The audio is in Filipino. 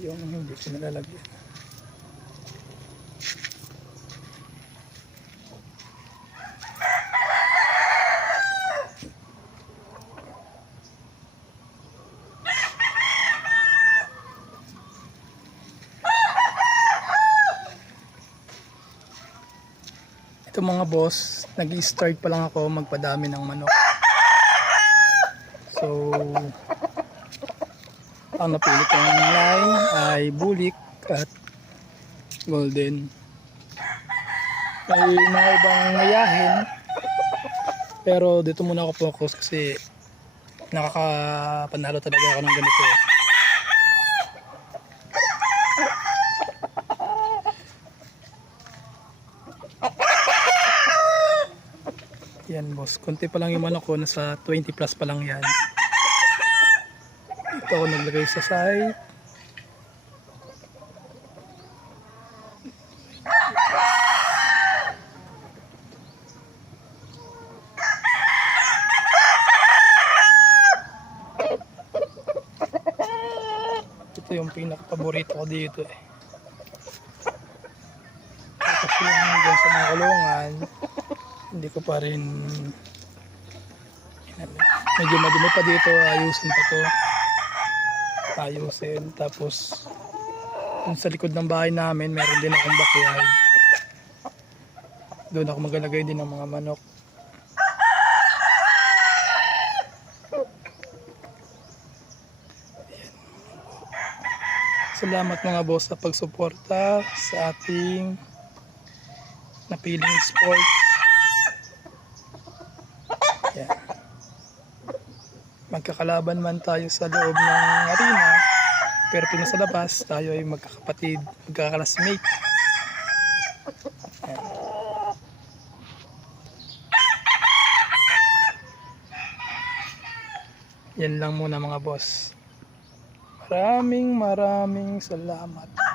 yung hindi ko nalalagyan. Ito mga boss, nag-i-start pa lang ako magpadami ng manok. So, ang napili kong line ay bulik at golden. May mga ibang mayahin, pero dito muna ako focus kasi nakakapanalo talaga ako ng ganito. Yan boss, konti pa lang yung manok ko, nasa 20 plus pa lang yan. Ito ako naglagay sa side. Ito yung pinaka-paborito ko dito eh. Tapos yung dyan sa mga kulungan, hindi ko pa rin, medyo madumi pa dito, ayusin pa to. Ayusin. Tapos yung sa likod ng bahay namin, meron din akong backyard. Doon ako maglalagay din ng mga manok. Salamat mga boss sa pagsuporta sa ating napiling sports. Yan. Magkakalaban man tayo sa loob ng arena, pero sa labas tayo ay magkakapatid, magkakalasmate. Yan. Yan lang muna mga boss. Maraming salamat.